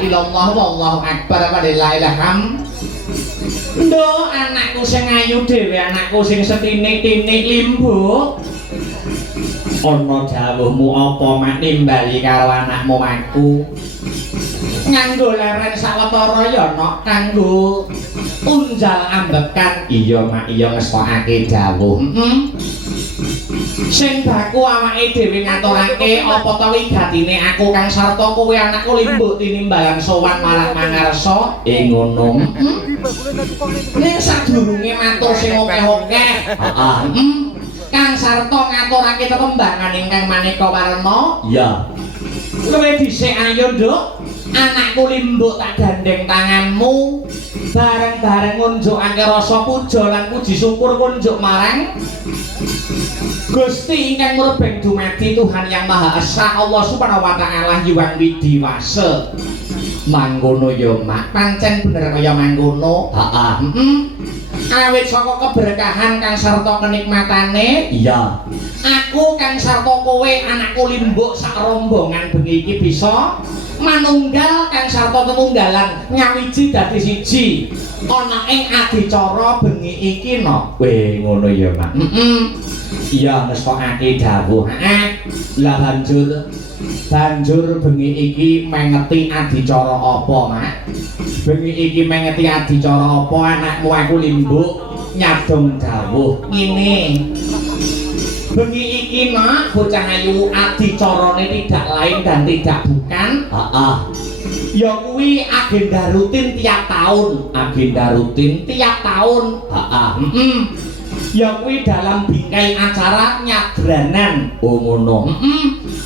Illallah wallahu akbar walillahil hamd. Ndo anakku sing ayu dhewe, anakku sing setinik-tinik limbuk. Ana dawuhmu apa mak nimbali karo anakmu aku? Nganggo leren sawetara ya nok kanggo unjal ambekan. Iya mak iya ngesokake dawuh. Sing baku awake dhewe ngaturake apa ta wigatine aku Kang Sarta kowe anakku limbuk tinimbalan sowan marang mangarsa ngono. Nek sadurunge matur sing akeh-akeh. Heeh. Kang Sarta ngaturake tetembangan ingkang maneka warna. Iya. Luwih dhisik ayo, Nduk. Anakku limbuk tak gandeng tanganmu. Bareng-bareng ngunjukake rasa puja lan puji syukur kunjuk marang Gusti ingkang murebeng dumadi Tuhan yang Maha Esa Allah Subhanahu wa taala Hyang Widiwasa. Mangkono ya mak, pancen bener kaya mangkono. Heeh. Awit saka keberkahan Kang Sarta kenikmatane. Iya. Aku Kang Sarta kowe anakku limbuk sak rombongan bengi iki bisa manunggal Kang Sarta tetunggalan nyawiji dadi siji ana ing adicara bengi iki no. Weh ngono ya mak. Iya ngesokake dawuh. Lah banjur bengi iki mengeti adicara apa mak? Bengi iki mengeti adicara apa anakmu aku limbuk nyadong dawuh ngene. Bengi iki nak bocah ayu adicarane tidak lain dan tidak bukan. Heeh. Ya kuwi agenda rutin tiap tahun. Agenda rutin tiap tahun. Heeh. Ya kuwi dalam bingkai acara nyadranan. Oh ngono.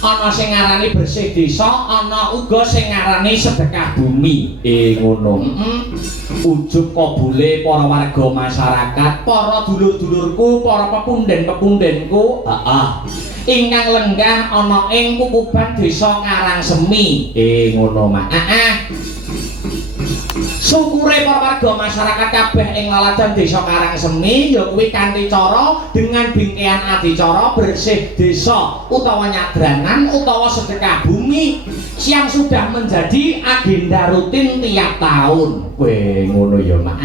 Ana sing ngarani bersih desa, ana uga sing ngarani sedekah bumi. Ngono. Ujug kabule para warga masyarakat, para dulur-dulurku, para pepunden-pepundenku, ingkang lenggah ana ing Kukuban Desa Karangsemi. Ngono mak. Syukure para warga masyarakat kabeh ing laladan Desa Karangsemi ya kuwi kanthi cara dengan bingkaian adicara bersih desa utawa nyadranan utawa sedekah bumi yang sudah menjadi agenda rutin tiap tahun. Weh ngono ya mak.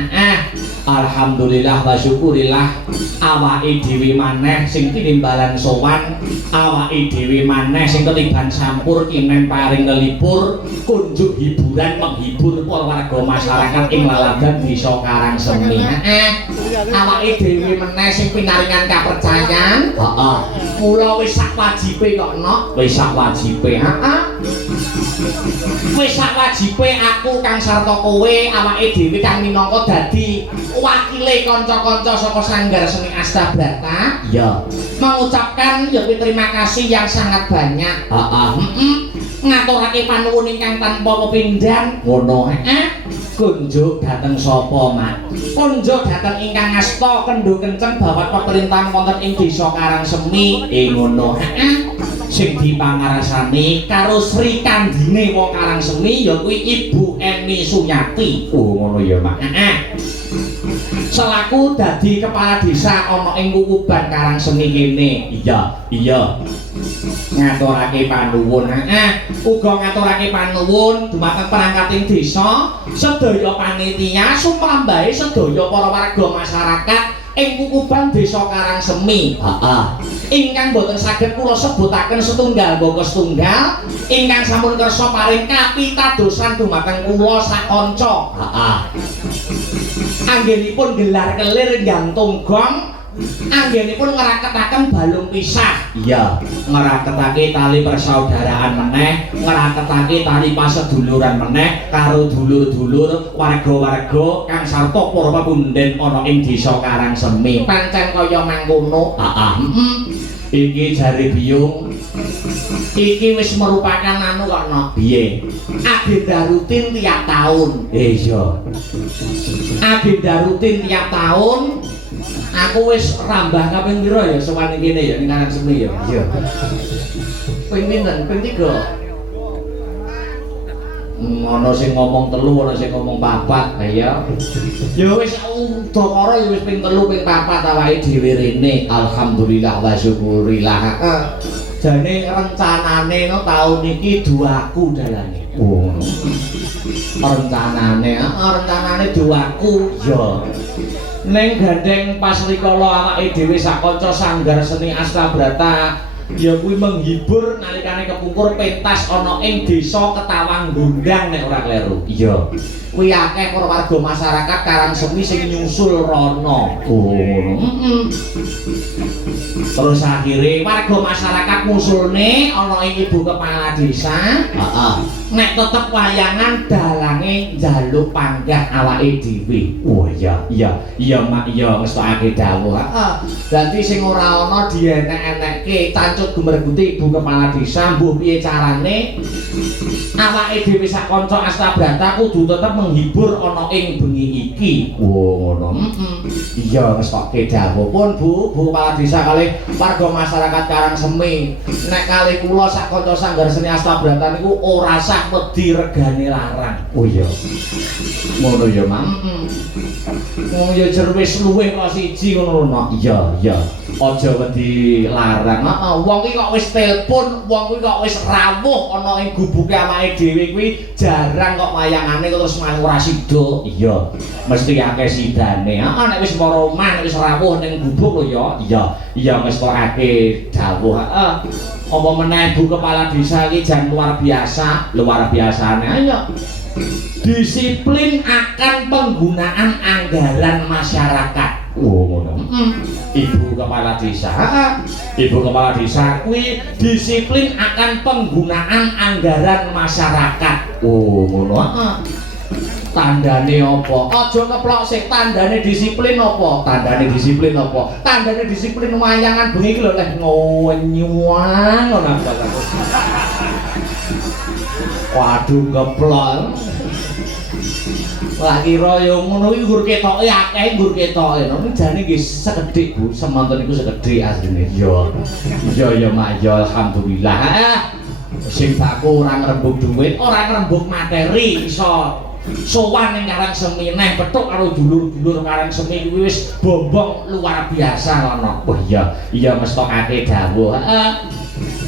Alhamdulillah wa syukurillah awake dhewe maneh sing tinimbalan sowan, awake dhewe maneh sing ketiban sampur kinen paring ngelipur kunjuk hiburan menghibur para warga masyarakat ing laladan Desa Karangsemi. Awake dhewe meneh sing pinaringan kapercayan. Heeh. Mula wis sak wajibe kok nok, wis sak wajibe. Wis sak wajibe aku Kang Sarta kowe awake dhewe kang minangka dadi wakile kanca-kanca saka Sanggar Seni Astabrata. Iya. Mengucapkan ya terima kasih yang sangat banyak. Ngaturake panuwun ingkang tanpa pepindhan. Ngono. Kunjuk dateng sapa mak? Kunjuk dateng ingkang asta kendho kenceng bawat pemerintahan wonten ing Desa Karangsemi. Ngono. Sing dipangarasani karo Sri Kandine wong Karangsemi ya kuwi Ibu Eni Sunyati. Oh ngono ya mak. Selaku dadi kepala desa ana ing Kukuban Karangsemi kene. Iya. Ngaturake panuwun. Uga ngaturake panuwun dumateng perangkating desa, sedaya panitia, sumrambahe sedaya para warga masyarakat ing Kukuban Desa Karangsemi. Ingkang boten saged kula sebutaken setunggal mbaka setunggal ingkang sampun kersa paring kapitadosan dumateng kula sakanca. Anggenipun gelar kelir gantung gong Anggenipun ngraketaken balung pisah. Iya, ngraketake tali persaudaraan meneh, ngraketake tali paseduluran meneh karo dulur-dulur warga-warga kang sarta para pepunden ana ing desa Karangsemi. Pancen kaya mangkono. Iki jare Biyung. Iki wis merupakan anu kok no. Piye? Agenda rutin tiap tahun. Iya. Agenda rutin tiap tahun. Aku wis rambah kaping pira ya sowan kene ya ning Karangsemi ya. Iya. Ping pinten? Ping 3. Ana sing ngomong 3, ana sing ngomong 4. Ya. Ya wis udakara ya wis ping 3 ping 4 awake dhewe rene. Alhamdulillah wa syukurillah. Jane rencanane no taun iki duaku dalane. Oh. Rencanane duaku ya. Ning gandeng pas rikala awake dhewe sak kanca sanggar seni Astabrata ya kuwi menghibur nalikane kepungkur pentas ana ing desa Ketawang Gondang nek ora kleru. Iya. Kuwi akeh para warga masyarakat Karangsemi sing nyusul rono. Oh, terus akhirnya warga masyarakat musulne ana ing ibu kepala desa. Nek tetep wayangan dalange njaluk panggah awake dhewe. Oh iya mak iya ngestukake dawuh. Dadi sing ora ana dienek-enekke cancut gumerguti ibu kepala desa mbuh piye carane awake dhewe sak kanca Astabrata kudu tetep menghibur ana ing bengi iki. Oh ngono. Iya ngestokke dawuh pun Bu kepala desa kalih warga masyarakat Karangsemi. Nek kalih kula sak kanca sanggar seni Astabrata niku ora sah wedi regane larang. Oh iya. Ngono ya, Mam. Wong ya jer wis luwih kok siji ngono no. Iya. Aja wedi larang. Wong iki kok wis telepon, wong kuwi kok wis rawuh ana ing gubuke awake dhewe kuwi jarang kok wayangane terus melu ora sida. Iya. Mesti akeh sidane. Nek wis para omah nek wis rawuh ning gubuk lho ya. Iya ngestukake dawuh. Apa meneh Bu kepala desa iki jan luar biasane. Ayo. Disiplin akan penggunaan anggaran masyarakat. Oh ngono. Ibu kepala desa kuwi disiplin akan penggunaan anggaran masyarakat. Oh ngono. Tandane apa? Aja keplok sik tandane disiplin apa? Tandane disiplin wayangan bengi iki lho leh ngonyuang ngono. Waduh keplok. Lah kira ya ngono iki nggur ketoke akeh nggur ketoke. Nek jane nggih sekedhik Bu, semonten niku sekedhik asline. Iya Mak, ya alhamdulillah. Sing baku ora ngrembug dhuwit, ora ngrembug materi iso sowan ning Karangsemi neh petuk karo dulur-dulur Karangsemi kuwi wis bombong luar biasa ngono. Oh iya mestokake dawuh.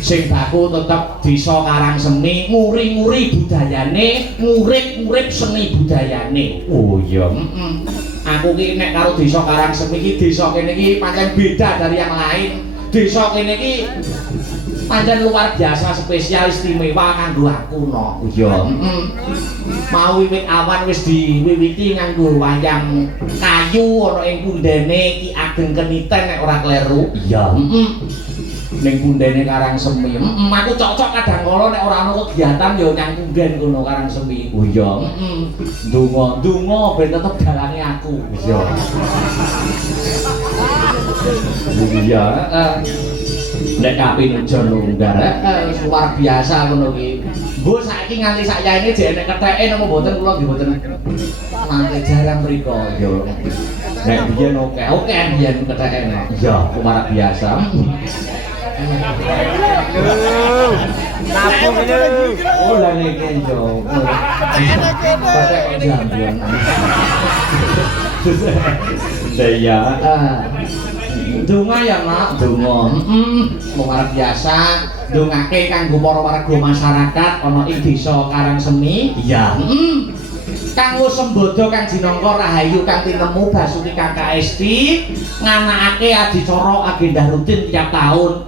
Sing baku tetep desa Karangsemi nguri-nguri budayane, ngurip-ngurip seni budayane. Oh iya, aku ki nek karo desa Karangsemi iki desa kene iki pancen beda dari yang lain. Desa kene iki pancen luar biasa spesial istimewa kanggo aku no. Iya, mau wiwit awan wis diwiwiti nganggo wayang kayu ana ing pundene Ki Ageng Keniten nek ora kleru. Iya, ning pundene Karangsemi. Aku cocok kadang kala nek ora ana kegiatan ya nyang punden kono Karangsemi. Oh iya. Ndonga ben tetep dalange aku. Iya. Nek kapinjo lunggar wis luar biasa ngono ki. Mbok saiki nganti sakyaene jek nek ketheke napa mboten kula nggih mboten. Nganti jarang mriko yo. Nek biyen oke biyen ketheke. Iya, luar biasa. Napung ini. Oh, lah iki yo. Pakai jambuan. Daya. Donga ya Mak, donga. Luar biasa. Dongake kanggo para warga masyarakat ana ing desa Karangsemi. Iya. Kanggo sembodo kang jinangka rahayu kang tinemu Basuki Kang Kaesti nganakake adicara agenda rutin tiap tahun.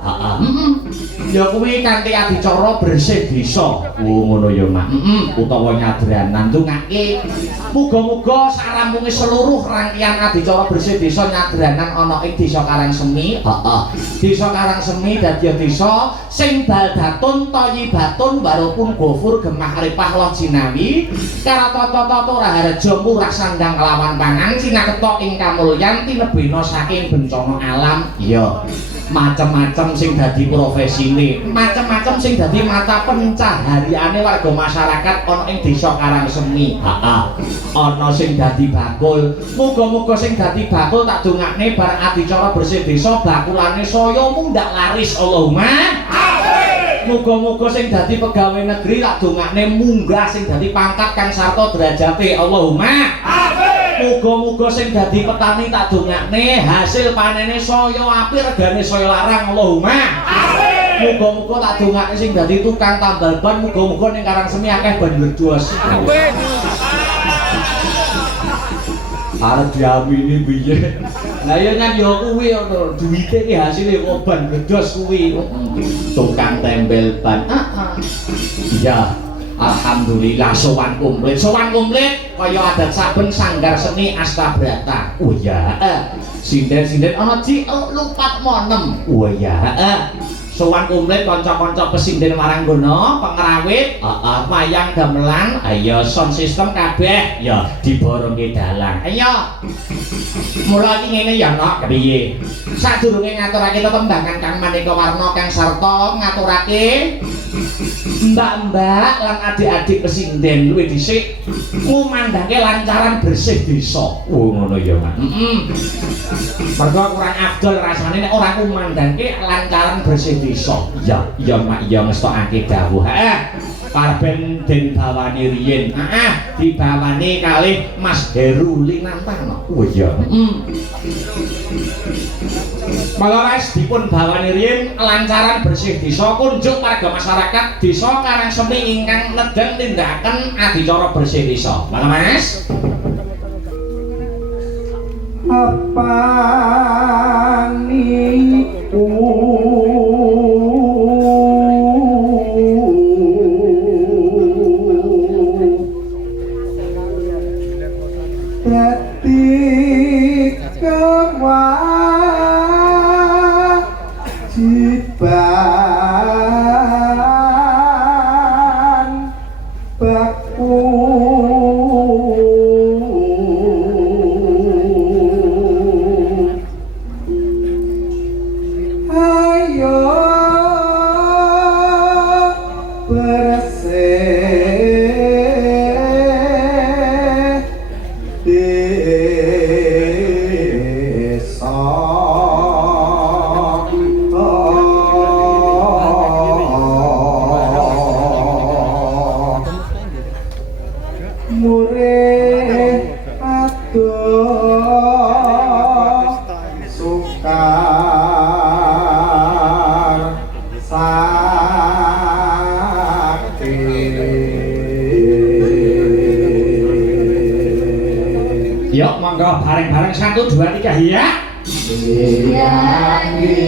Ya kuwi kanthi adicara bersih desa. Ngono ya, Mak. Utawa nyadranan ndongake muga-muga sarampunge seluruh rangkaian adicara bersih desa nyadranan ana ing Desa Karangsemi. Desa Karangsemi dadi desa sing baldatun thayyibatun warupun gofur gemah ripah loh jinawi karatata-tata raharja murah sandang kelawan pangan sinaketa ing kamulyan tinebena saking bencana alam. Iya. Macem-macem sing dadi profesine, macem-macem sing dadi mata pencahariane warga masyarakat ana ing Desa Karangsemi. Ana sing dadi bakul. Muga-muga sing dadi bakul tak dongakne bar adicara bersih desa bakulane saya mundak laris Allahumma. Amin. Muga-muga sing dadi pegawai negeri tak dongakne munggah sing dadi pangkat kang sarta derajate Allahumma. Amin. Muga-muga sing dadi petani tak dongakne hasil panene saya apik regane saya larang Allahumma. Amin. Muga-muga tak dongakne sing dadi tukang tambal ban muga-muga ning Karangsemi akeh ban bledhos. Amin. Arep diamini piye? Lah ya kan ya kuwi ana duwite iki hasile kok ban bledhos kuwi. Tukang tembel ban. Iya. Alhamdulillah sowan komplit kaya adat saben sanggar seni Astabrata. Oh ya, sinden-sinden ana Ci lupat monem. Oh ya, sowan komplit kanca-kanca pesinden marang gono, pengrawit, wayang gamelan, ayo sound system kabeh ya diborongke dalang. Ayo. Mula iki ngene ya nok kepiye? Sadurunge ngaturake tetembangan kang maneka warna kang sarta ngaturake mbak-mbak lan adik-adik pesinden luwih dhisik ngumandhake lancaran bersih desa. Oh ngono ya, Mak. Mergo kurang afdol rasane nek ora ngumandhake lancaran bersih desa. Iya, Mak, iya ngestokake dawuh. Parben den bawani riyin. Dibawani kalih Mas Heru Linantano. Oh iya. Malores dipun bawani riyin lancaran bersih desa kunjuk warga masyarakat Desa Karangsemi ingkang nedeng tindakaken adicara bersih desa. Mana Mas? Apa niku dadi kewajiban baku ayo bersih desa murih adoh sukar sakti. Yuk monggo bareng-bareng 1 2 3 ya. Iya iya iya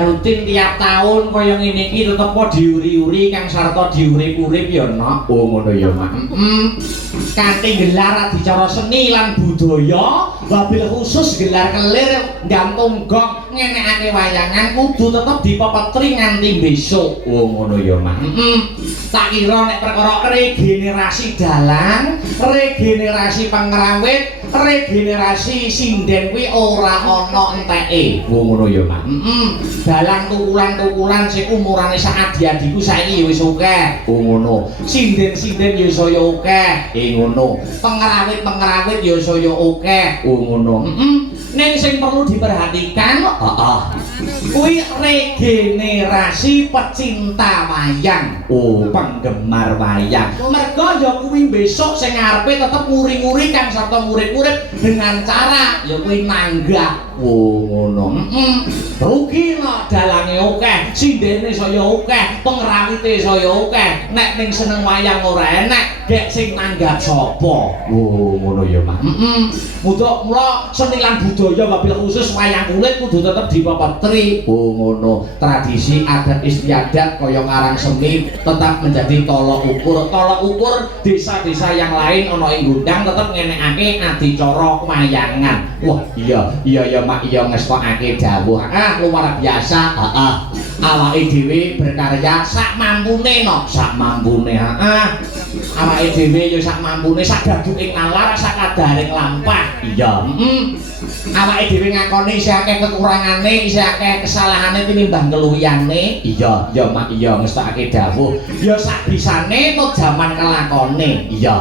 ya rutin tiap tahun kaya ngene iki tetep kok diuri-uri kang sarta diurip-urip ya nok. Oh ngono ya Mak. Kanthi gelar adicara seni lan budaya, wabil khusus gelar kelir gantung gong ngenekake wayangan kudu tetep dipepetri nganti besok. Oh ngono ya Mak. Tak kira nek perkara regenerasi dalang, regenerasi pengrawit, regenerasi sinden kuwi ora ana enteke. Oh ngono ya Mak. Dalang tukulan-tukulan sing umurane sak adi-adiku saiki wis akeh. Oh ngono. Sinden-sinden ya saya akeh. Ngono. Pengrawit-pengrawit ya saya akeh. Oh ngono. Ning sing perlu diperhatikan, kuwi regenerasi pecinta wayang. Oh, penggemar wayang. Mergo ya kuwi besok sing ngarepe tetep nguri-nguri kang sarta ngurip-urip dengan cara ya kuwi nanggak. Oh, ngono. Rugi no dalange akeh, sindene saya akeh, pengrawite saya akeh. Nek ning seneng wayang ora enek, gek sing nanggap sapa? Oh, ngono ya, Mak. Mula seni lan budaya wabil khusus wayang kulit kudu tetep dipepetri. Oh ngono. Tradisi adat istiadat kaya ngarang seni tetap menjadi tolok ukur. Tolok ukur desa-desa yang lain ana ing Gondang tetep ngenekake adicara wayangan. Wah, iya ya Mak, iya ngestokake dawuh. Luar biasa. Awake dhewe berkarya sak mampune no, sak mampune. Awake dhewe ya sak mampune, sak daduking nalar, sak kadaring lampah. Iya. Awake dhewe ngakoni isih akeh kekurangane, isih akeh kesalahane tinimbang keluwihane. Iya, ya Mak, iya ngestokake dawuh. Ya sak bisane to jaman kelakone. Iya,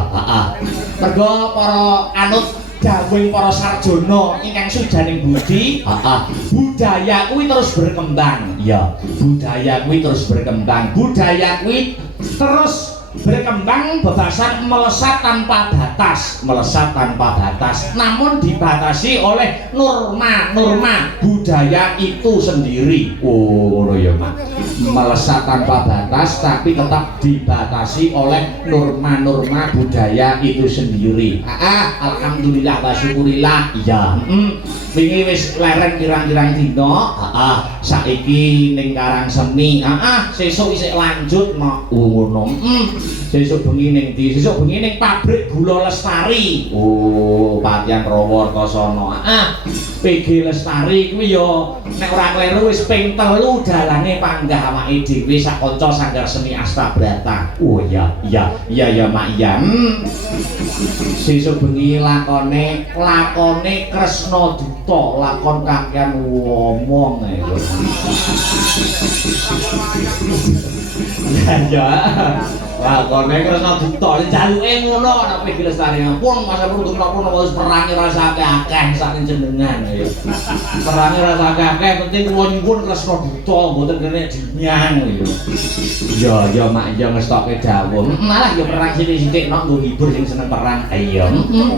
Mergo para anut dawuhing para sarjana ingkang sujaning budi, budaya kuwi terus berkembang. Iya, budaya kuwi terus berkembang. Budaya kuwi terus berkembang bebasan melesat tanpa batas, melesat tanpa batas, namun dibatasi oleh norma-norma budaya itu sendiri. Oh ngono ya Mak. Melesat tanpa batas tapi tetap dibatasi oleh norma-norma budaya itu sendiri. Alhamdulillah wa syukurillah. Iya. Wingi wis leren kirang-kirang dina. Saiki ning Karang Seni. Sesuk isih lanjut no. Ngono. Sesuk bengi ning ndi? Sesuk bengi ning pabrik gula Lestari. Oh, Patian Rawa Kartasana. PG Lestari kuwi ya nek ora kleru wis ping 3 dalane panggah awake dhewe sak kanca Sanggar Seni Astabrata. Oh iya Mak iya. Sesuk bengi lakone Kresna Duta, lakon kakean ngomong ae. Ya. Lakone Kresna Duta jaluke ngono nek PG Lestari. Pun masa pun wis perange rasa akeh sak jenengan ya. Perange rasa akeh penting nyuwun Kresna Duta mboten kene dinyang ya. Ya Mak ya ngestoke dawuh. Malah ya perang sithik-sithik nok nggo hibur sing seneng perang. Iya.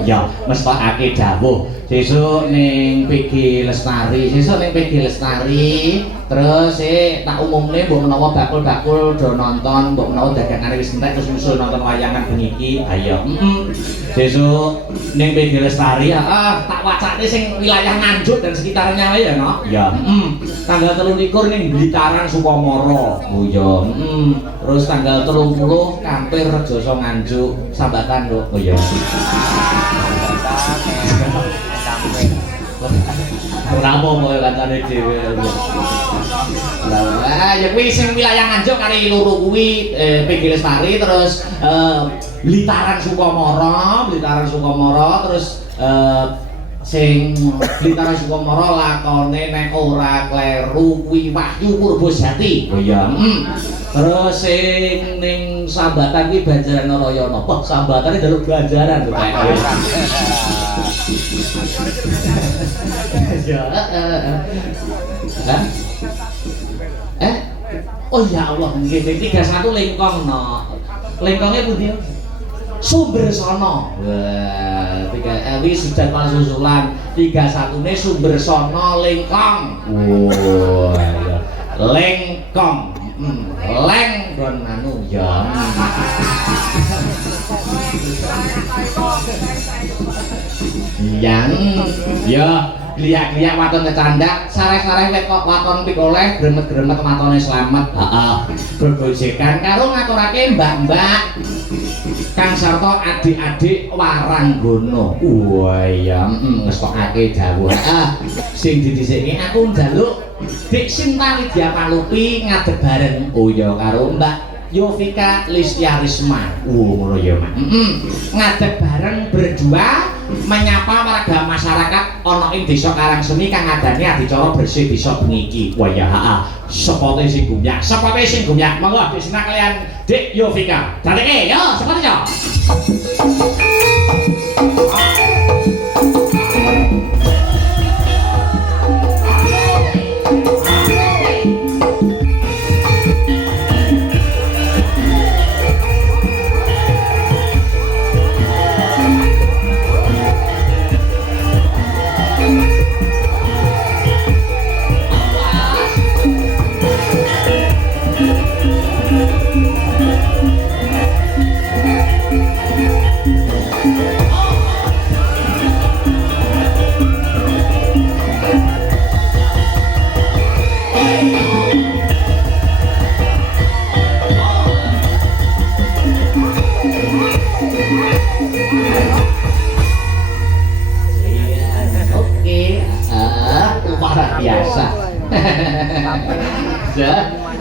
Ya mestokake dawuh. Sesuk ning PG Lestari, terus tak umumne mbok menawa bakul-bakul do nonton, mbok menawa dagangane wis entek terus nyusul nonton wayangan bengi iki. Ayo. Sesuk ning PG Lestari tak wacane sing wilayah Nganjuk dan sekitarnya wae ya, no? Ya. Tanggal 23 ning Blitaran Sukamara. Oh ya. Terus tanggal 30 Kampir Rejoso Nganjuk Sambatan lho. Oh ya. Kenapa mau kancane dhewe? Lah ya kuwi sing wilayah Nganjuk kari loro kuwi PG Lestari terus Blitaran Sukamara terus sing Blitaran Sukamara lakone nek ora kleru kuwi Wahyu Purbojati. Oh iya. Terus sing ning Sambatan kuwi Banjaran Narayana. Wah, Sambatane njaluk banjaran lho Pak. Ya. Oh ya Allah, nggih 31 Lengkong no. Lengkonge pundi? Sumber Sono. Wah, 3 sudah pas susulan 31-ne Sumber Sono Lengkong. Oh, ya. Lengkong. Leng don anu ya. Yang ya Gliak-gliak waton kecandak, sareh-sareh wet kok waton pikoleh, gremet-gremet matone slamet. Heeh. Begojekan karo ngaturake mbak-mbak Kang Sarto adik-adik Waranggono. Wah iya, ngestokake dawuh. Sing didhisiki aku njaluk Dik Sinta Widya Palupi ngadeg bareng Uya karo Mbak Yovika Listiarisma. Ngono ya, Mak. Ngadeg bareng berdua menyapa warga masyarakat ana ing Desa Karangsemi kang ngadani adicara bersih desa bengi iki. Wah ya, heeh. Sepote sing gumyak, sepote sing gumyak. Monggo Dik Sinta kalian Dik Yovika. Dateke yo, sepote yo. Biasa.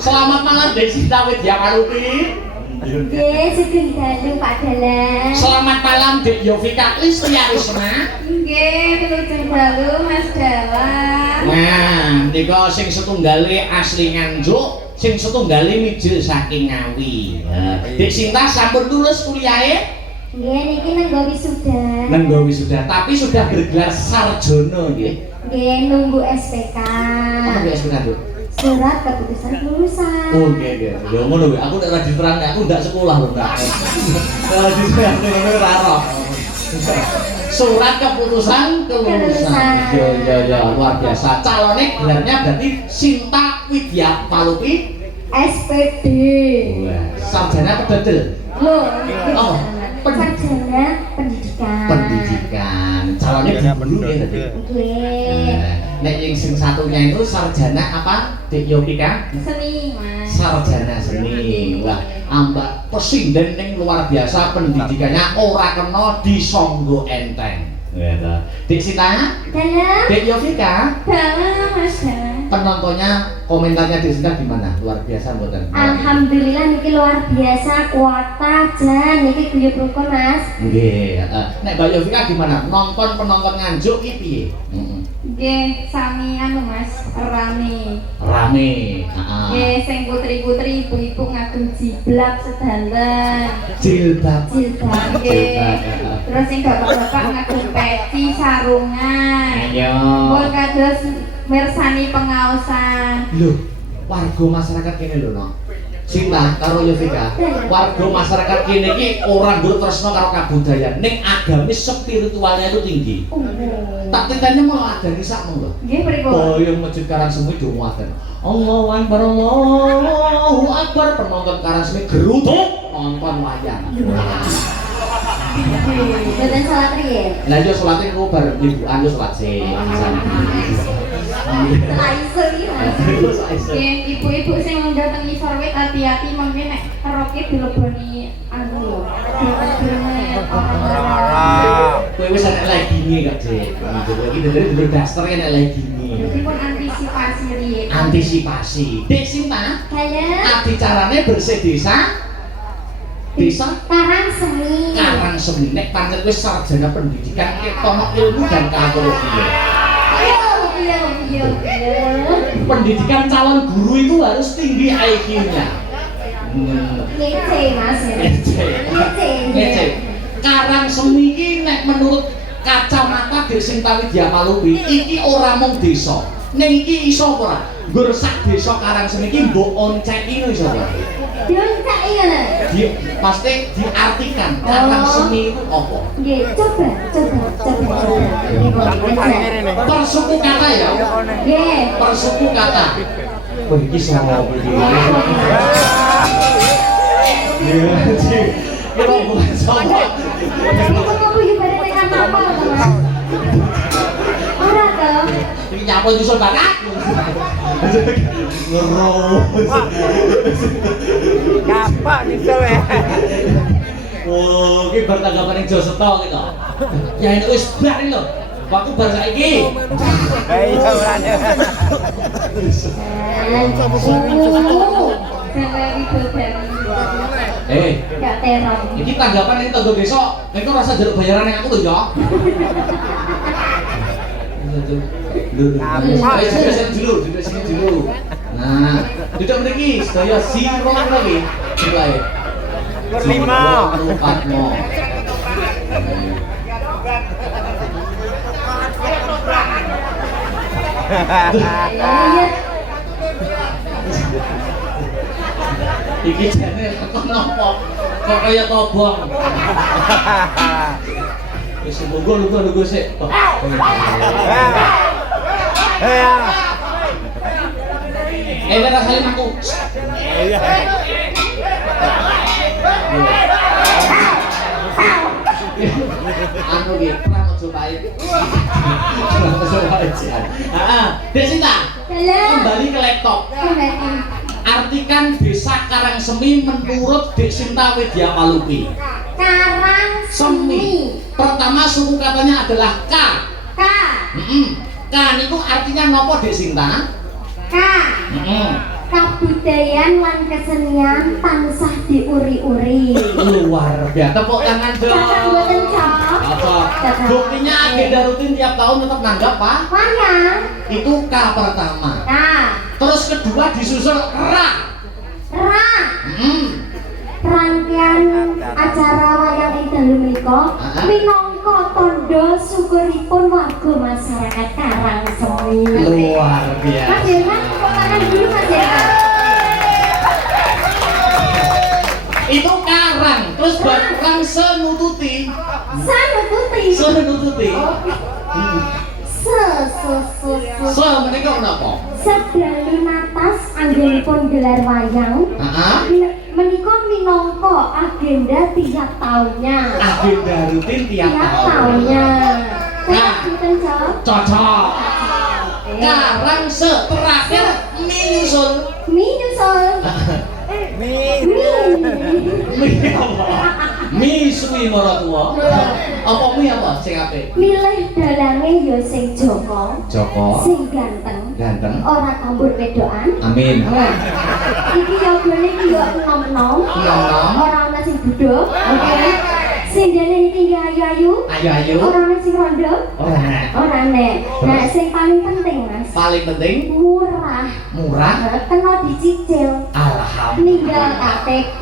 Selamat malam Dik Sinta Widya Palupi. Nggih, sugeng dalu Pak Dalang. Selamat malam Dik Yovika Listiarisma. Nggih, tulujeng dalu Mas Dalang. Nah, nika sing setunggale asli Nganjuk, sing setunggale mijil saking Ngawi. Dik Sinta sampun lulus kuliahe? Nggih, niki nenggo wisuda. Nenggo wisuda, tapi sudah bergelar sarjana nggih. Nggih, nunggu SPK. Apa SPK, Bu? Surat keputusan kelulusan. Oh, nggih. Ya ngono kuwi. Aku nek ora diterangke, aku ndak sekolah lho, Mbak. Ora diterangke ngono ora roh. Surat keputusan kelulusan. Ya, luar biasa. Calone gelarnya berarti Sinta Widya Palupi SPD. Wah, sarjana pededel. Loh, Oh, sarjana pendidikan. Pendidikan. Calonnya guru ya tadi. Nggih. Nek yang sing satunya itu sarjana apa? Dik Yovika? Seni, Mas. Sarjana seni. Wah, ambak presiden yang luar biasa pendidikannya ora kena disonggo enteng. Gitu. Dik Sinta? Dalang. Dik Yovika? Dalang, Mas Dalang. Penontonnya komentarnya Dik Sinta gimana? Luar biasa mboten? Alhamdulillah niki luar biasa kuota jan niki guyub rukun Mas. Nggih, nek Mbak Yovika gimana? Nonton penonton Nganjuk iki piye? Nggih, sami anu Mas, rame. Rame. Heeh. Nggih, sing putri-putri ibu-ibu ngadu jiblab sedanten. Jilbab. Jilbab nggih. Terus sing bapak-bapak ngadu peci sarungan. Ayo. Pun kados mirsani pengaosan. Loh, warga masyarakat kene lho, no. Sinta karo Yovika, warga masyarakat kene iki ora nggo tresno karo kabudayan, ning agamis spiritualnya itu tinggi. Tak titene malah adani sakmu lho. Nggih, pripun? Boyong masjid Karangsemi dongaken. Allahu Akbar, Allahu Akbar, penonton Karangsemi geruduk nonton wayang. Boten salat riye. Lah yo salate ku bareng ibuan yo salat sih. Aiso iki Mas. Nggih, ibu-ibu sing munggah teng isor wit hati-hati mengke nek roke dileboni anu lho. Kowe wis ana lagi nih kok, Dik. Iki dhewe daster nek lagi nih. Jadi pun antisipasi riye. Antisipasi. Dik Sinta, Dalang. adicarane bersih desa. Desa Karangsemi. Karangsemi. Nek pancen wis sarjana pendidikan ketono ilmu dan keahlian. Iya. Pendidikan calon guru itu harus tinggi IQ-nya. Ngece Mas. Ngece. Karangsemi iki nek menurut kacamata Dik Sinta Widya Palupi iki ora mung desa. Ning iki iso ora? Nggur sak desa Karangsemi iki mbok onceki iso ora? Dionceki ngono. Pasti diartikan Karangsemi itu apa? Nggih, coba. Persuku kata ya. Nggih. Persuku kata. Wah iki sama iki. Ya, sih. Kita bukan sama. Ini kok aku ibaratnya kan apa, Mas? Ora toh. iki nyapa nyusul bakat. Ngerus. Kapak nyusul ya. Oh, iki bar tanggapan ning Joseto iki to. Ya ini wis bar iki lho. Waktu bar saiki. Iya urane. Gak terong. Iki tanggapan ning tangga desa, nek rasa jeruk bayaran ning aku lho ya. Duduk sini dulu. Nah, duduk mriki sedaya siro lagi. Mulai. Berlima. Empatmu. Iya. Iki jane kok nopo? Kok kaya tobong. Wis lugu sik. Ora saling aku. Iya. Anu nggih, perang aja pahit. Heeh, Dek Sinta. Kembali ke laptop. Artikan desa Karangsemi menurut Dek Sinta Widya Palupi. Karangsemi. Pertama suku katanya adalah K. K. K niku artinya nopo Dek Sinta? K. Kabudayan lan kesenian tansah diuri-uri. Luar biasa, tepuk tangan dong. Cocok mboten, Cok? Cocok. Buktinya agenda rutin tiap tahun tetap nanggap, Pak. Wayang. Itu K pertama. K. Terus kedua disusul Ra. Ra. Rangkaian acara wayang ing dalu menika minangka tandha syukuripun warga masyarakat Karangsemi. Luar biasa. Mas Irfan, tepuk tangan dulu Mas Irfan. Itu karang, terus barang senututi. Senututi. Se menika menapa? Sedalu natas anggenipun gelar wayang. Menika minangka agenda tiap tahunnya. Agenda rutin tiap tahunnya. Nah, Cocok. cocok. Karang se terakhir menyusul. Mi apa? Mi suwi maratua. Apa mi apa sing apik? Milih dalange ya sing Joko. Sing ganteng. Ora kambur wedokan. Amin. Iki ya gone iki ya enom-enom. Ora ana sing budho. Sing dene iki ayu-ayu. Ora ana sing rondo. Ora ana. Nah, sing paling penting, Mas. Paling penting murah. Kena dicicil. Alhamdulillah. Ninggal KTP.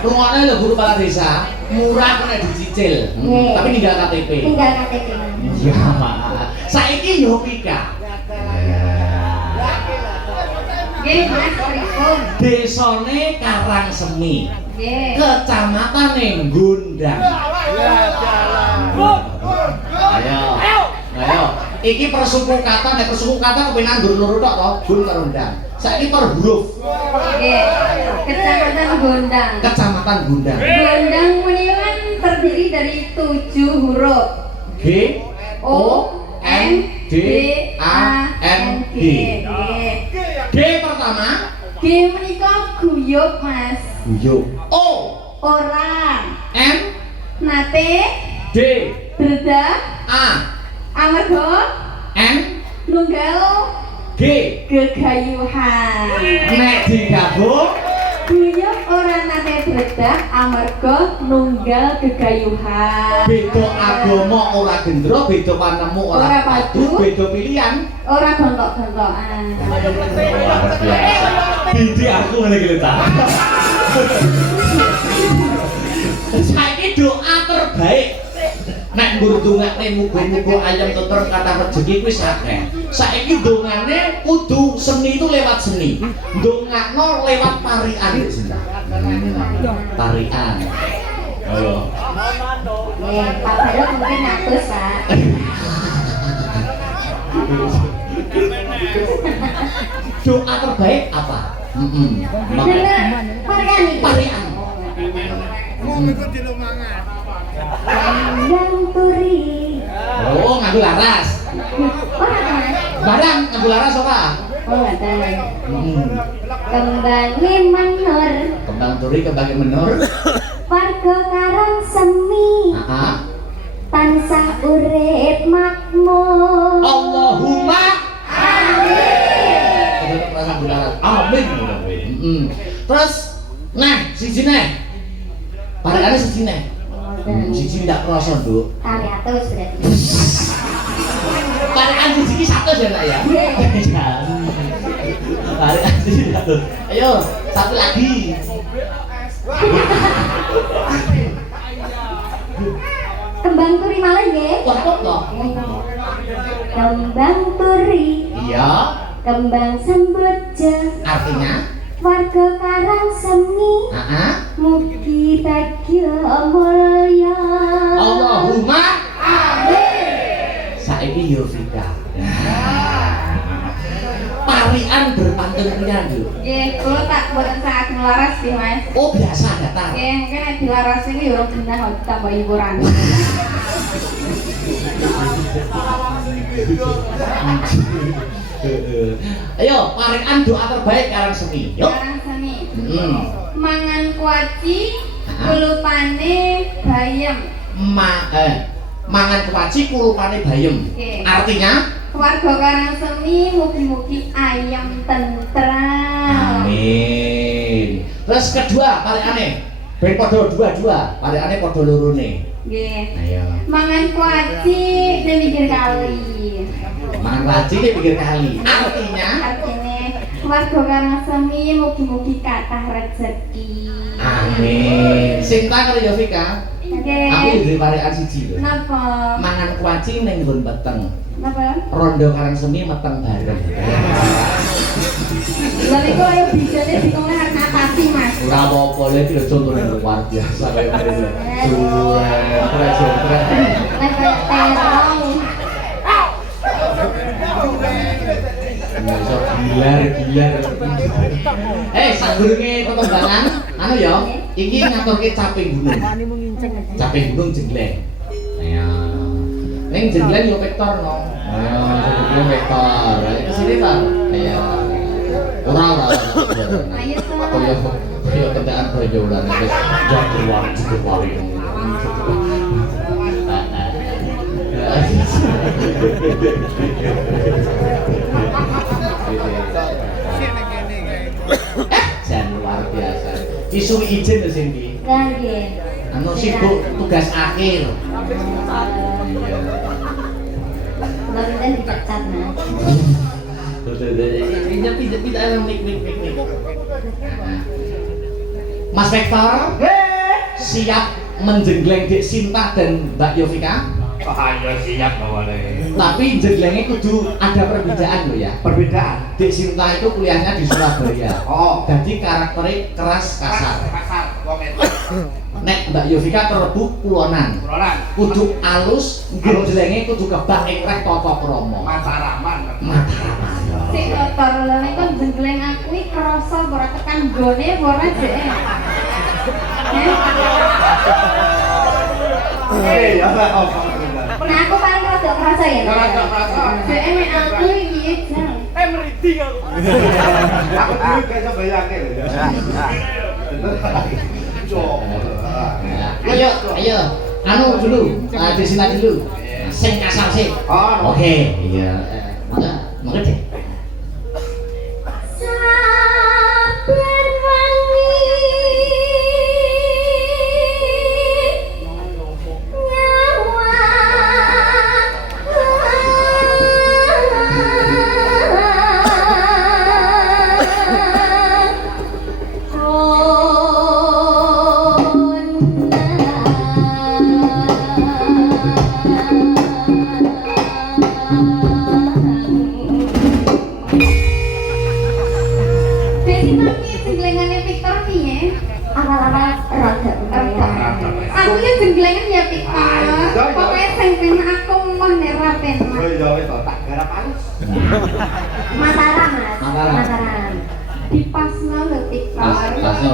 Rungokne lho guru kepala desa, murah kena dicicil. Tapi ninggal KTP. Iya, Pak. Saiki yo pika. Nggih, Mas, pripun? Desane Karangsemi. Nggih. Kecamatane Gondang. Ayo. Iki persuku kata, nek persuku kata kepenan gur-luru tok to, gun karo ndang. Saiki per huruf. Nggih. Kecamatan Gondang. Gondang Menika kan terdiri dari 7 huruf. G O N D A N G. G pertama. G menika guyub, Mas. O ora. N Nate. D Dredak. A Amarga. N Nunggal. G Gegayuhan. nek digabung Guyub ora nate dredak amarga nunggal gegayuhan. beda agama ora gendro, beda panemu ora padu, beda pilihan Ora gontok-gontokan. luar biasa. Didi aku ngene iki lho ta. Saiki doa terbaik nek mbur dongane muga-muga ayam teter kathah rezeki kuwi akeh. Saiki dongane kudu seni itu lewat seni. Ndongakno lewat parian iki. Parian. Ayo. Pak Balok mungkin ngatus, Pak. Doa terbaik apa? Bener, parian iki. Parian. Yang turi. Oh, nganggo laras. Ora, Mas. Barang nganggo laras ora? Oh ngoten. Hmm. Kembange menur. Kembang turi kembang menur. Warga Karang Semi. Heeh. Tansah urip makmur. Allahumma amin. Amin. Heeh. Terus nah siji neh. Padahal siji neh. Siji ndak krasa, Nduk. Kali atus berarti. Parikan siji ki 100 ya, Nak ya? Parikan siji 100. Ayo, satu lagi. Kembang turi malah nggih. Wah, kok toh? Kembang turi. Iya. Kembang semboja. Artinya? Warga Karang Semi. Heeh. Mugi bagya mulya. Allahumma amin. Saiki yo Vika. Parian berpantun pian yo. Nggih, kula tak boten saking laras nggih, Mas. Oh, biasa datar. Nggih, mungkin nek dilaras ini ya urung genah kok tambah hiburan. Ayo, parian doa terbaik Karang Semi. Yuk. Karang Semi. Hmm. Mangan kuaci, kulupane bayem. Mangan kewaci kulupane bayem. Oke. Artinya Warga Karang Semi mugi-mugi ayam tentram. amin. Terus kedua parikane ben padha dua-dua, parikane padha lorone. Nggih. Ayo. Mangan kuaci ning pinggir kali. Mangan kewaci di pinggir kali. Artinya Artine warga Karang Semi mugi-mugi kathah rezeki. amin. Sinta karo Yovika. Nggih. Aku duwe parikan siji lho. Napa? Mangan kuwaci ning nggon peteng. Napa? Rondo Karang Semi meteng bareng. Lha niku ayo bijane ditoleh arep ngatasi, Mas. Ora apa-apa lho iki lho contone luar biasa kaya ngene lho. Jurek. Nek terong. Gilar. Sadurunge tetembangan, anu ya, iki ngaturke caping gunung. Caping gunung jengleng. Ya. Ning jengleng yo vektor no. Ya, jengleng vektor. Iki sini ta? Ya. Ora. Ayo to. Kaya kentekan bojolan wis jadwal dikepari. Jan luar biasa. Isu izin lho sing iki. Lah nggih. Anu sibuk tugas akhir. Kula pinten dipecat, Mas. Pindah mik. Mas Vektor, siap menjenggleng Dek Sinta dan Mbak Yovika? Ayo siap bawane. Tapi jenglengnya kudu ada perbedaan loh ya. Perbedaan. Dek Sinta itu kuliahnya di Surabaya. Oh, Jadi karakternya keras kasar. Kasar. Komen. Nek Mbak Yovika terlebu kulonan. Kulonan. Kudu alus, jenglengnya kudu kebak ekreh tata krama. Mataraman. Mataraman. Sik kotor lho nek kon jenggleng aku iki krasa ora tekan gone ora jek. Ya apa? Nah, aku paling rada kerasa ya. Rasa. Jek nek aku iki jang. Aku dulu kayak coba yakin. Ayo. Anu dulu, di sini dulu. Sing kasar sih. Oh, Oke. Iya. Mangga deh. Sabar wangi nyawa Jadi tapi jenglengane Victor piye? awal-awal rada Aku ya jenglengan ya Victor. Pokoke sing penak aku mon nek ra penak. Ya wis tak garap halus. Mataram, Mas. Mataram. Mataram. Dipasno lho Victor. Pasno.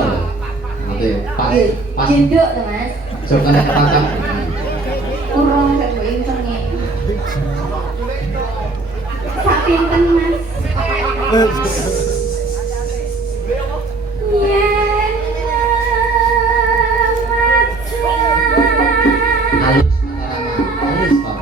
Nanti pas. Jenduk tuh, Mas. Jokane kepacang. Urung gak mbok intenge. Sak pinten Mas? Yen Halus Rama, halus toh.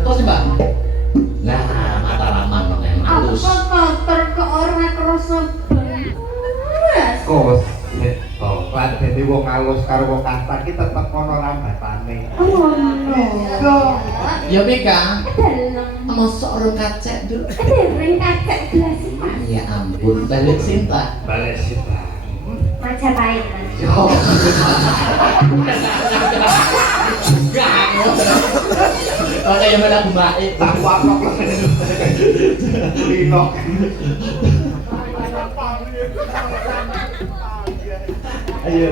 Tos nyembah. Nah, Mataraman yang halus. Apa motor ke ora krasa banget? Kos itu lan dadi wong alus karo wong kasar ki tetep ana rambatane. Oh, Ya Mika, dalem. mosok orang kacek dulu. Dereng kakek belas Mas. Ya ampun, balik cinta. Bales sita. Majapahit Mas. Yo. Oke, yang mana Mbak? Tak wapak Lino. Ayo.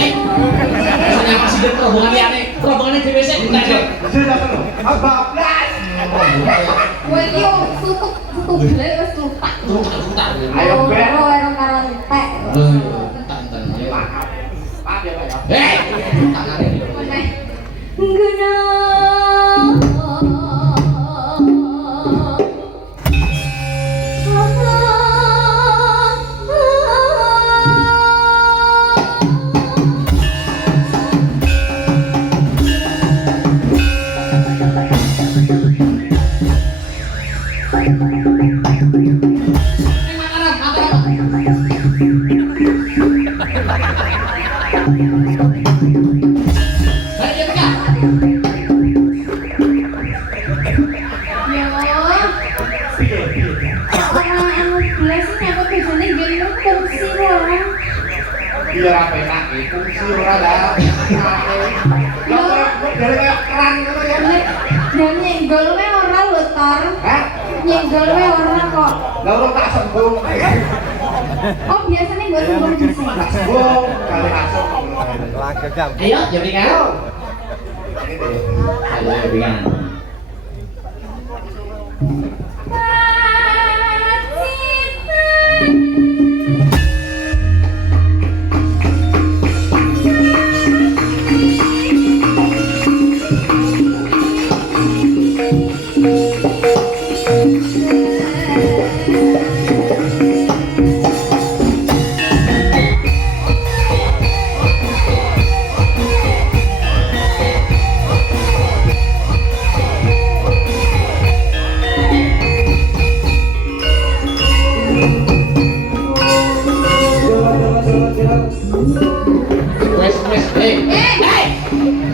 Misalnya masih ada rombongannya di WC kita deh. Sudah terus. Abablas. Kowe iki tutup blek wis tutak. Ayo, Ben. Ora karo entek. Pak ya, Pak ya. Meneh. Guna Biar apa enak fungsi ora lah. Lo dari kayak keran ngono ya. Dan nyenggolnya ora lho, Tor. Hah? Nyenggolnya ora kok. Lah lo tak sembung. Oh, biasanya gue sembung di sini. Tak sembung kali masuk. Langkah jam. Ayo, jadi kan? Ini deh. Ayo, jadi kan?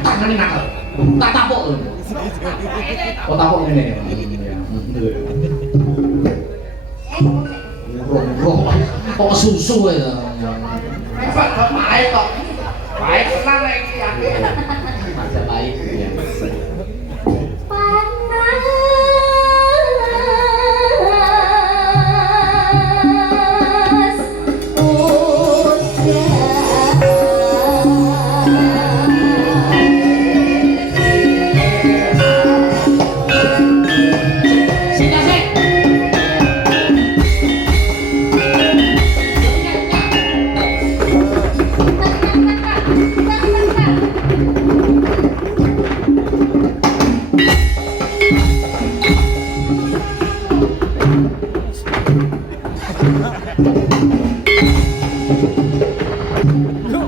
Tangan ini nakal, tak tapuk loh. Oh tapuk ini. Kok susu ya? Baik kok. Baik tenang lagi ya. Masa baik ya.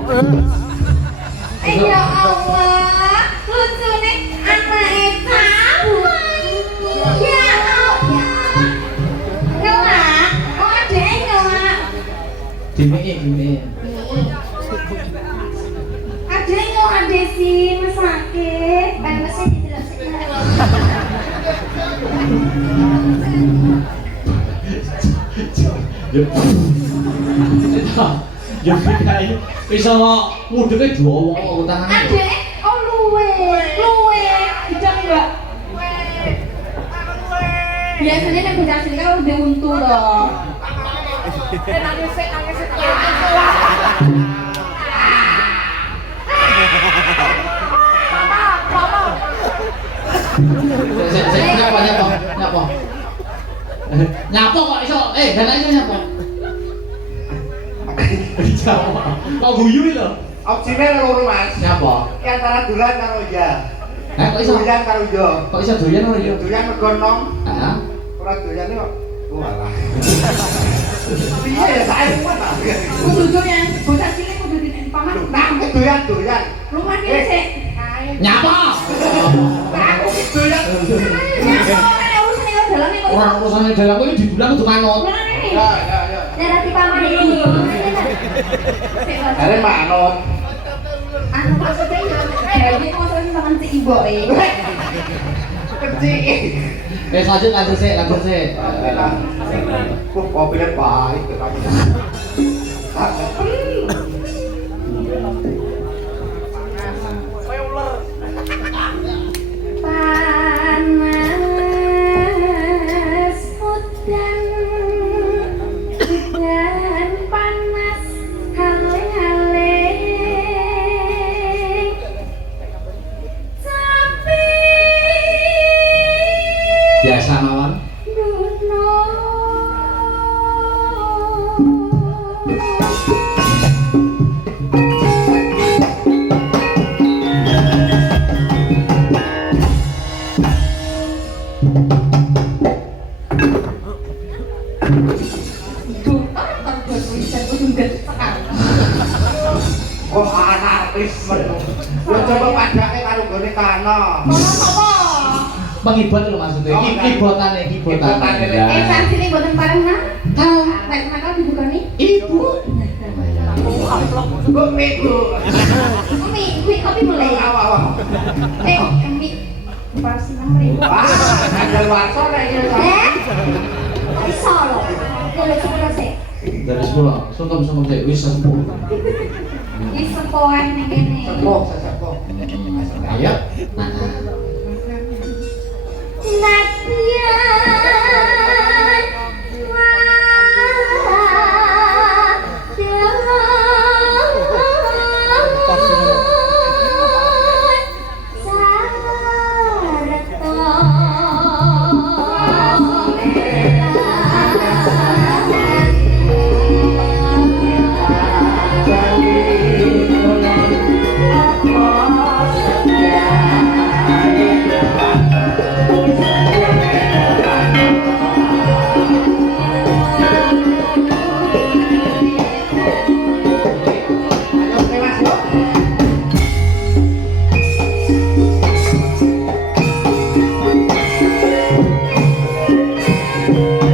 panas Ya Allah, lucu nih anak tahu. Ya Allah, ngelak, kok ada ngelak? Gini. Ada ngelak deh sih, mas sakit. Pempesnya dijelaskan. Ya kae iso ngudeke dawa utangane. Adek, oh luwe. Bidang Mbak. Biasanya nek bocah cilik kan udah untu loh. Nangis. Nyapa kok iso? Dana iso nyapa? Jawa. Kok guyu lho? Opsine loro Mas. Nyapa? Ki antara dolan karo ya. Kok iso? Dolan karo yo. Kok iso doyan ora yo? Dolan mergo nom. Heeh. Ora doyane kok. Walah. Piye ya saya kuat ah. Kudu ya, bocah cilik kudu dipaman. Nah, doyan. Rumah ini sih. Nyapa? Aku ki doyan. Ora urusane dalam iki dibulang kudu manut. Ya. Daerah di paman ini. Are manut. Anu maksudnya ya, jadi maksudnya sama si ibu Kecil. Lanjut sih. Kopinya baik Panas udan panas hale-hale tapi Biasa mawon. Duno kok anarkis men. Yo coba padake karo gone kana. Pengibot lho maksudnya. Kibotane. sanksi ini buatan parengan. Tahu. Nek nakal dibukani. Ibu. Gue Mie kopi mulai. awal. Mie versi 6.000. Ada warso nek ya. iso lho. Kalau sepuluh sih. Dari 10. Sungkem sih wis 10. Ini sepoan nih gini. Sepuh. Ayo. Nadian Ayo,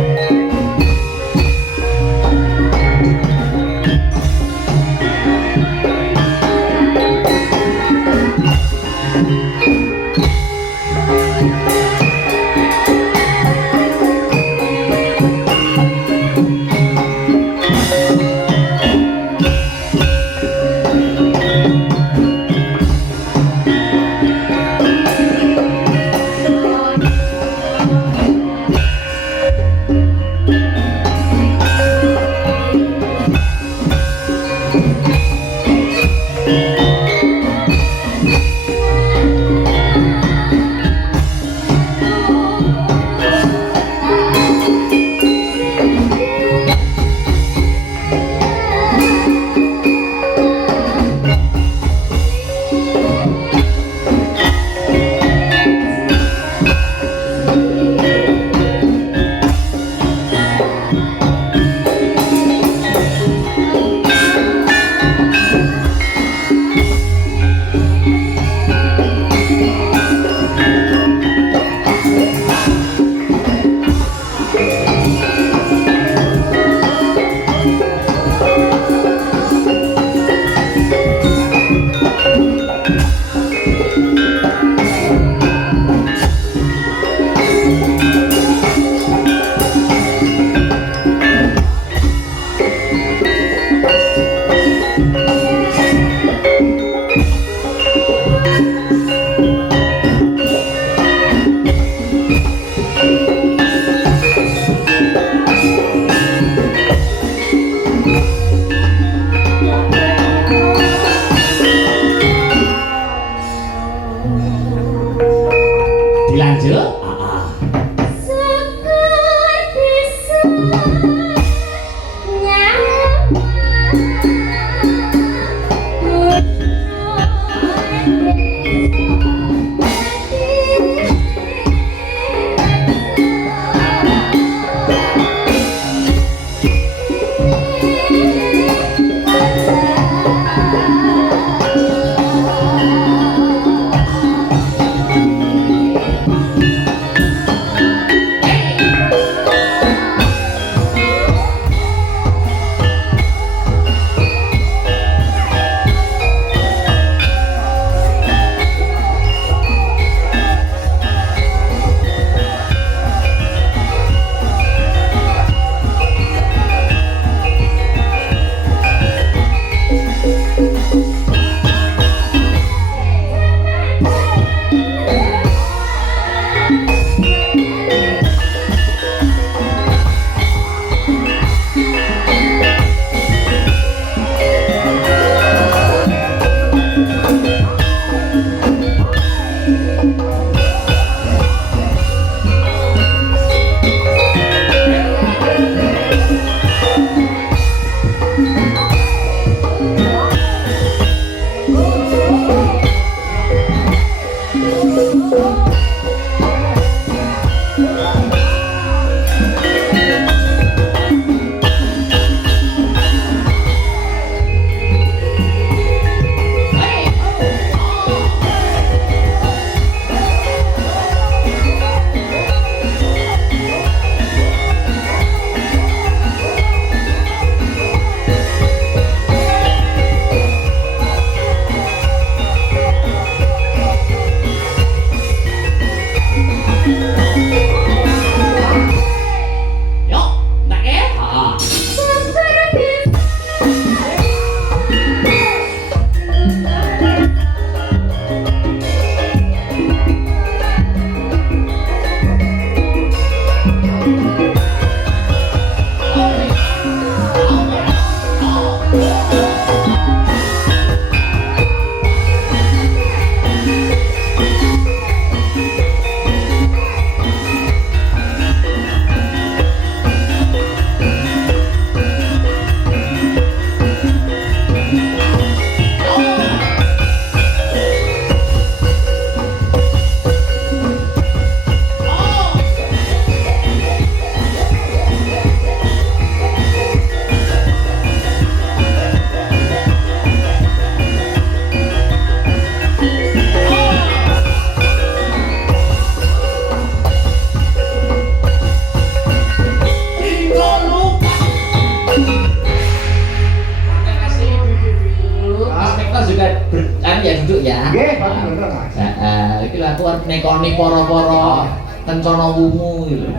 nekoni para-para kencana wungu iki lho.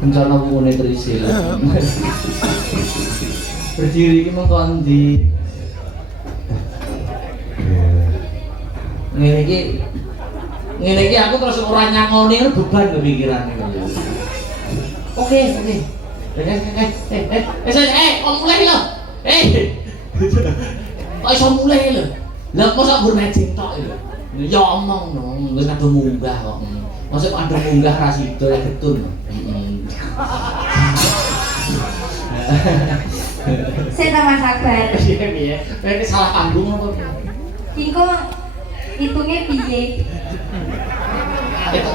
Kencana wungune Trisil. Berdiri iki mengko ndi? Ngene iki aku terus ora nyangoni beban kepikiran iki. Oke. Kok mulai lho. Kok iso mulai lho. Lah mosok gur mejing tok lho. Ya omong no, wis kadung munggah kok. Mosok kadung munggah ra sida ya getun. Saya tambah sabar. Iya piye? Ini salah panggung apa? Kiko hitungnya piye?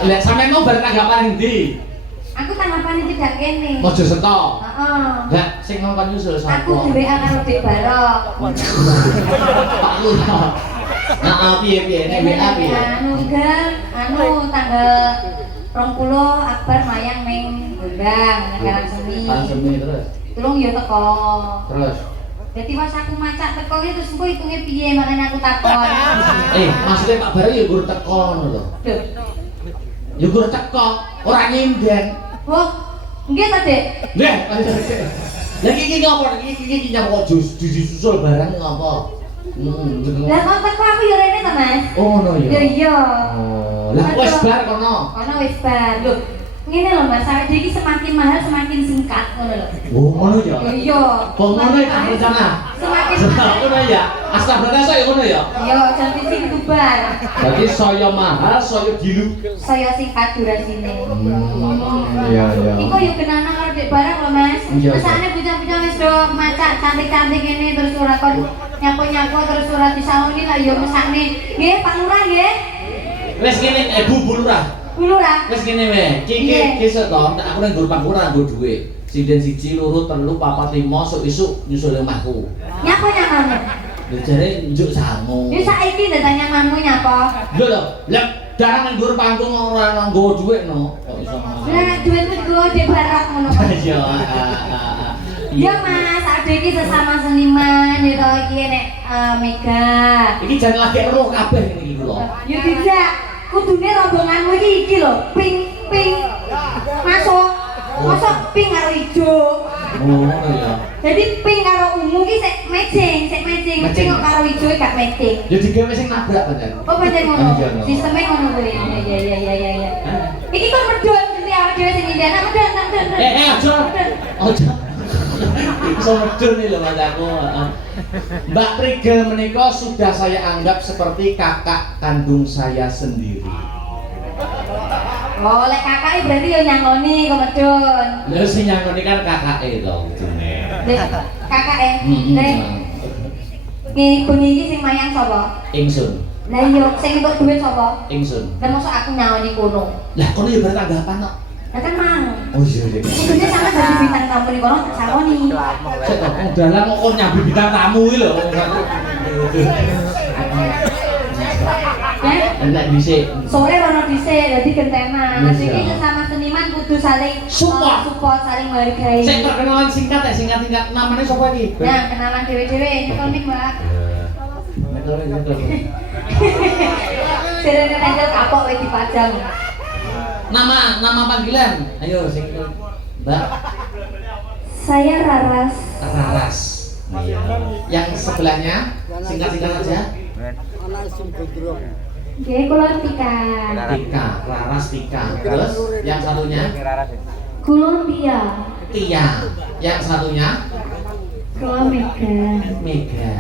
Lihat sampe mau bareng tanggapan ndi? Aku tanggapan tidak kene. Mojo sento. Heeh. Lah sing ngongkon nyusul sapa? Aku di WA karo Dek Barok. Pak Lurah. Heeh, piye nek WA piye? Anu tanggal 20 Akbar mayang ning Gondang negara seni. Seni terus. Tulung ya teko. Terus. Jadi pas aku macak teko iki terus engko hitunge piye makanya aku takon. Maksudnya Pak Barok ya gur teko ngono lho. Duh. Ya gur teko, ora nyinden. Oh, nggih ta, Dek? Nggih. Lagi iki ngopo? Iki nyapa disusul barang ngopo? Lah kok teko aku ya rene ta, Mas? Oh, ngono ya. Ya iya. Oh, lah wis bar kono. Kono wis bar. Lho, ngene lho Mas, awake dhewe iki semakin mahal semakin singkat ngono lho. Oh, ngono ya. Ya iya. Kok ngono ya rencana? Semakin Ngono ya. Astagfirullah saya ngono ya. Yo, jangan sing bubar. Berarti saya mahal, saya dilu. Saya singkat durasine. Iya. Iku yo kenana karo Dek Barang lho, Mas. Iya. Mesane bocah-bocah wis do macak cantik-cantik ngene terus ora kon nyapo-nyapo terus ora disauni lah yo mesane. Nggih, Pak Lurah nggih. Wis kene Bu Lurah. Bu Lurah. Wis kene wae. Iki kisah to, aku nang nggur pangku ora nggo dhuwit. Sinden 1, 2, 3, 4, 5 sok isuk nyusul omahku. Nyapa nyamane? Lho jare njuk sangu. Yo saiki datanya mamu nyapa? Lho lah jarang nang nggur pangku ora nggo dhuwit no. Kok iso ngono. Lah duitku digo Dek Barang ngono kok. Iya. Ya Mas, ade iki sesama seniman ya to iki nek Mega. Iki jan lagi eruh kabeh iki kula. Ya tidak, kudune rombonganmu iki lho, ping masuk. Masuk pink karo ijo. Oh, ngono ya. Jadi pink karo ungu ki sik matching. Pink kok karo ijo gak matching. Ya digawe sing nabrak pancen. Oh, pancen ngono. Iya, no. Sistemnya ngono kuwi. Iya. Iki kok medhot ngerti awake dhewe sing ndana medhot. Aja. Iso medun iki lho Mas aku. Mbak Prigel menika sudah saya anggap seperti kakak kandung saya sendiri. Oh, lek kakake berarti yo nyangoni kok medhot. Lha sing nyangoni kan kakake to kudune. Lek kakake. Lek iki bengi iki sing mayang sapa? Ingsun. Lah iya, sing entuk duit sapa? Ingsun. Lah mosok aku nyangoni kono. Lah kono ya berarti tanggapan kok. Lah kan mang. Oh iya. Sebenarnya sama dari bintang tamu di kono sakoni. Sik to, dalan kok nyambi bintang tamu iki lho. Ya, Enak dhisik. sore rono dhisik dadi gentenan. Iya. Jadi sesama seniman kudu saling Support. saling menghargai. Sing perkenalan singkat ya, singkat namanya sapa iki? Nah, kenalan dhewe-dhewe nyekel mik, Mbak. Serene nempel kapok wis dipajang. Nama panggilan. Ayo sing Mbak Saya Raras. Raras. Iya. Yang sebelahnya singkat-singkat aja. Nggih, kula Tika. Tika, Raras Tika. Terus yang satunya Kula Tia. Tia. Yang satunya Kula Mega. Mega.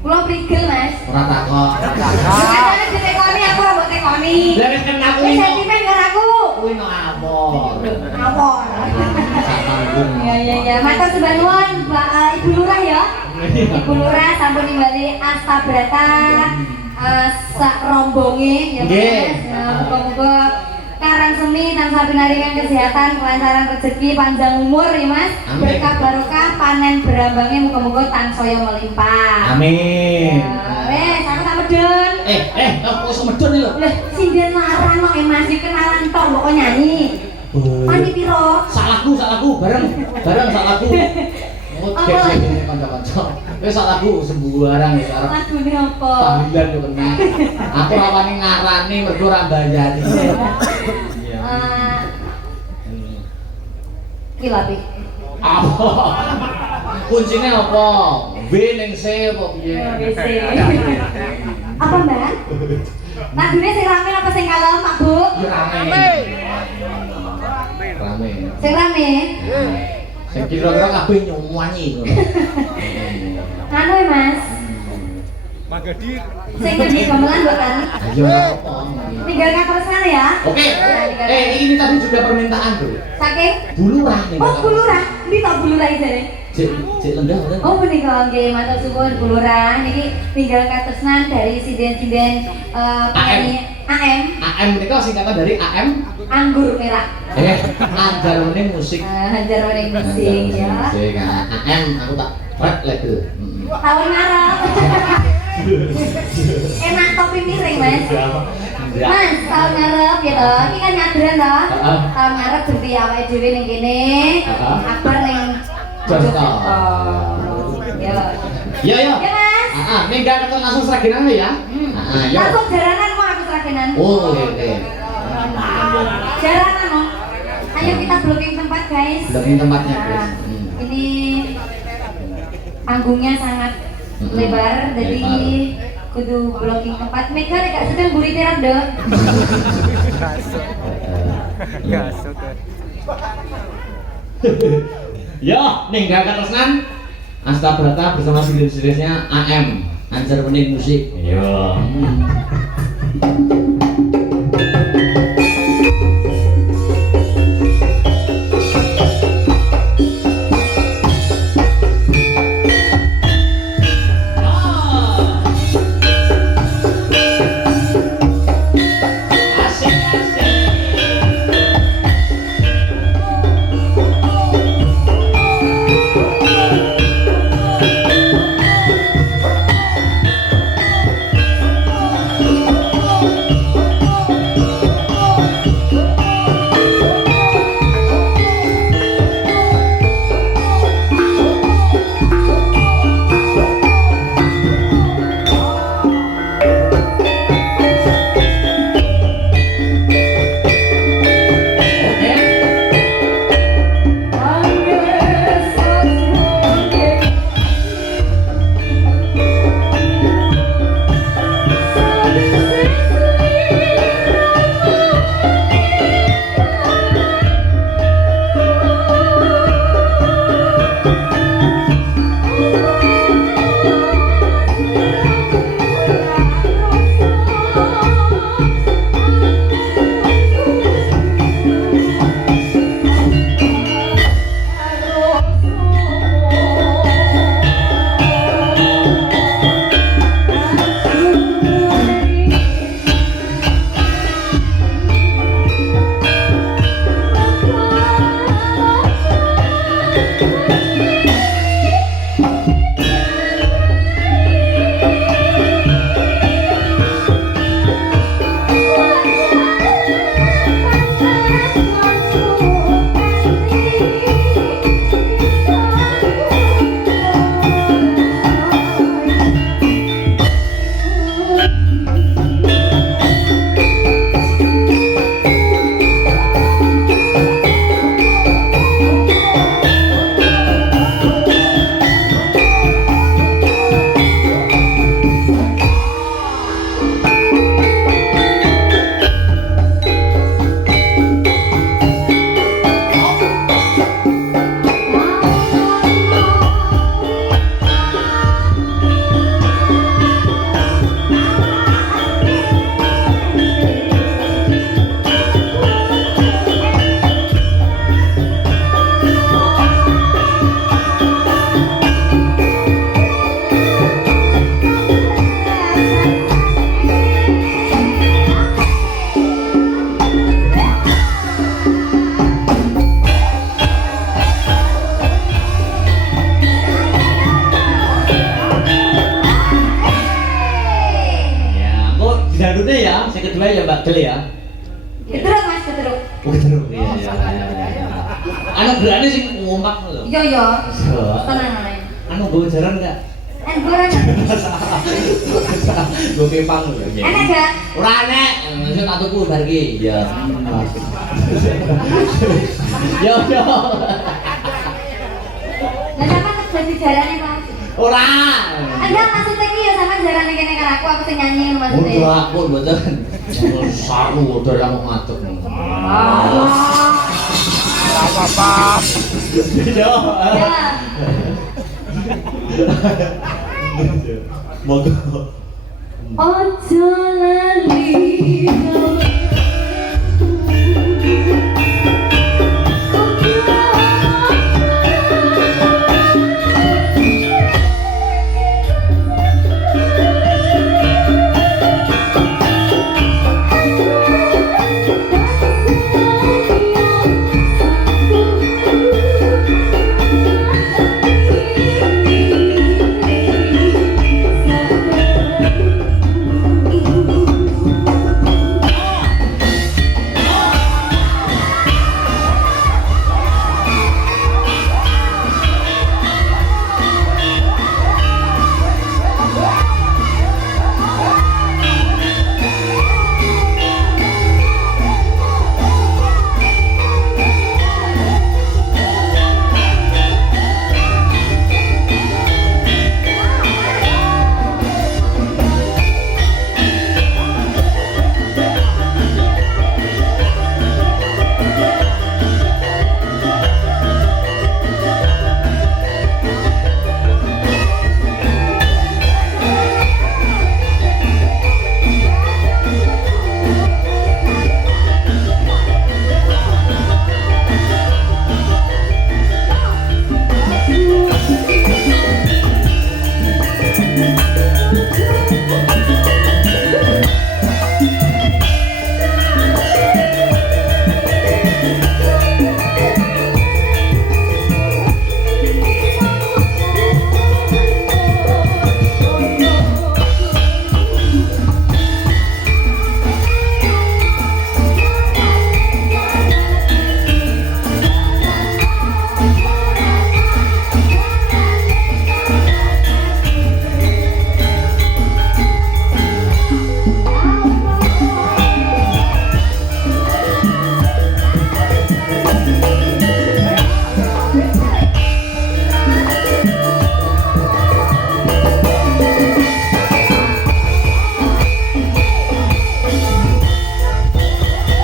Kula Prigel, Mas. Ora takok. Katanya ditekoni aku ora mbok tekoni. Lah wis kenal Wis sentimen karo aku. kuwi no amor. Ngawur. Sambung. Ya. Matur sembah nuwun, Mbak Ibu Lurah ya. Ibu Lurah sampun nimbali Astabrata sak rombonge ya Nggih. Mas. Muga-muga Karang Seni tansah pinaringan kesehatan, kelancaran rezeki, panjang umur ya Mas. Amin. Berkah barokah panen berambangnya muga-muga tansaya melimpah. Amin. Wes, aku tak medun. Kok iso medun iki lho? Lah, sinden larang kok Mas dikenalan tok kok nyanyi. Pani piro? Salahku, bareng salahku. Gek-gek kanca-kanca. Wis sak lagu sembarang wis arep Lagune apa? tahlilan yo kena. Aku ora wani ngarani mergo ora mbayari. Iya. Kilapi. Apa? Kuncine apa? B ning C apa piye? WC. Apa Mbak? Lagune sing rame apa sing kalem, Pak Bu? Ya rame. Rame. Sing rame. Sing kira-kira kabeh nyanyi ngono. Anu ya Mas. Magadir. Sing nyanyi gamelan mboten? Ayo ora apa. Tinggal katerusan ya. Oke. Ini tadi juga permintaan, Bro. Saking Bulurah nih. Oh, bulurah. Ini tak bulurah iki jare. Cek lendah kan? Oh menika nggih matur suwun bulurah niki tinggal katresnan dari sinden-sinden penyanyi AM. AM menika singkatan dari AM Anggur Merah. Anjarone musik. Anjarone musik ya. Musik AM aku tak rap lagi. Tahun ngarep. Enak topi miring, Mas. Mas, tahun ngarep ya toh. Iki kan nyadran toh. Tahun ngarep berarti awake dhewe ning kene. Akbar ning Contoh. Ya. Ya ya. Ya, Mas. Ning gak ketemu langsung seragenan ya. Ya. Langsung jaranan mau aku seragenan. Oh, oke. Jaranan mau. Ayo kita blocking tempat, guys. Blocking tempatnya, guys. Ini panggungnya sangat lebar, jadi kudu blocking tempat. Mega nek gak sedang buri terap deh. Gasok. Ya, ning gak katresnan Asta Brata bersama silis-silisnya AM Anjar Wening Musik. Yo. kedua ya Mbak Del ya? Keteruk Mas, keteruk. Oh keteruk, iya. Anak berani sih ngumpak lho. Iya ya. Iya. Tenang ae. Anu gue jaran enggak? Enggoran. Gue kepang lho ya. Enak gak? Ora enek, sing tak tuku bar iki. Ya. Yo yo. Lah sampe jadi jarane Pak. Ora. Enggak maksudnya ki ya sama jarane kene karo aku sing nyanyi ngono maksudnya. Udah aku mboten. Saru udah langsung ngadeg. Apa-apa. Yo. Ya. Moga. Ojo lali